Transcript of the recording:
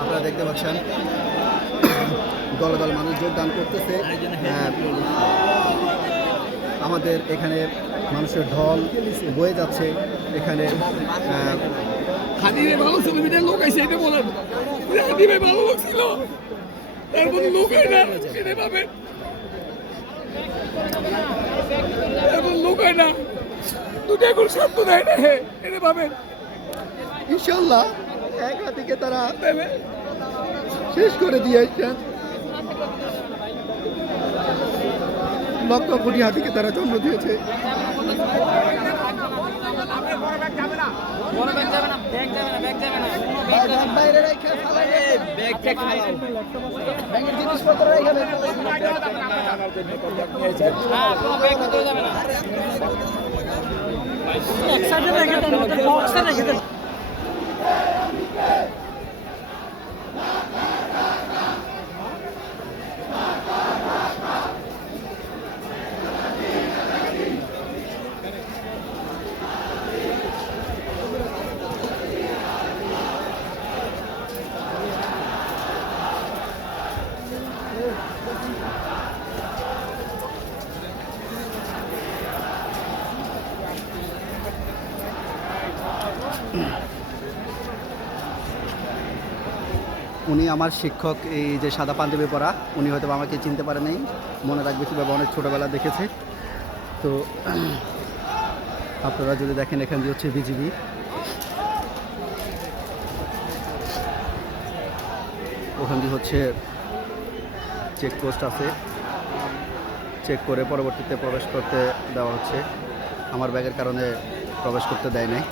আপনারা দেখতে পাচ্ছেন দল দল মানুষ যোগদান করতেছে। আমাদের এখানে মানুষের ঢল বয়ে যাচ্ছে। এখানে হাদিরে ভালো ছবিটার লোক আছে এটা বলেন হাদিরে ভালো লোক ছিল তারপর লোক হয় না এটা পাবেন তারপর লোক হয় না দুটো এখন শব্দ দেয় না এটা পাবেন ইনশাল্লাহ এক হাতিকে তারা শেষ করে দিয়েছেন। লক্ষ কোটি হাতিকে তারা জন্ম দিয়েছে। উনি আমার শিক্ষক, এই যে সাদা পাঞ্জাবি পরা, উনি হয়তো আমাকে চিনতে পারে নাই, মনে রাখবে কীভাবে অনেক ছোটোবেলা দেখেছে। তো আপনারা যদি দেখেন এখান দিয়ে হচ্ছে বিজিবি, ওখান দিয়ে হচ্ছে চেকপোস্ট আছে, চেক করে পরবর্তীতে প্রবেশ করতে দেওয়া হচ্ছে। আমার ব্যাগের কারণে প্রবেশ করতে দেয় নাই।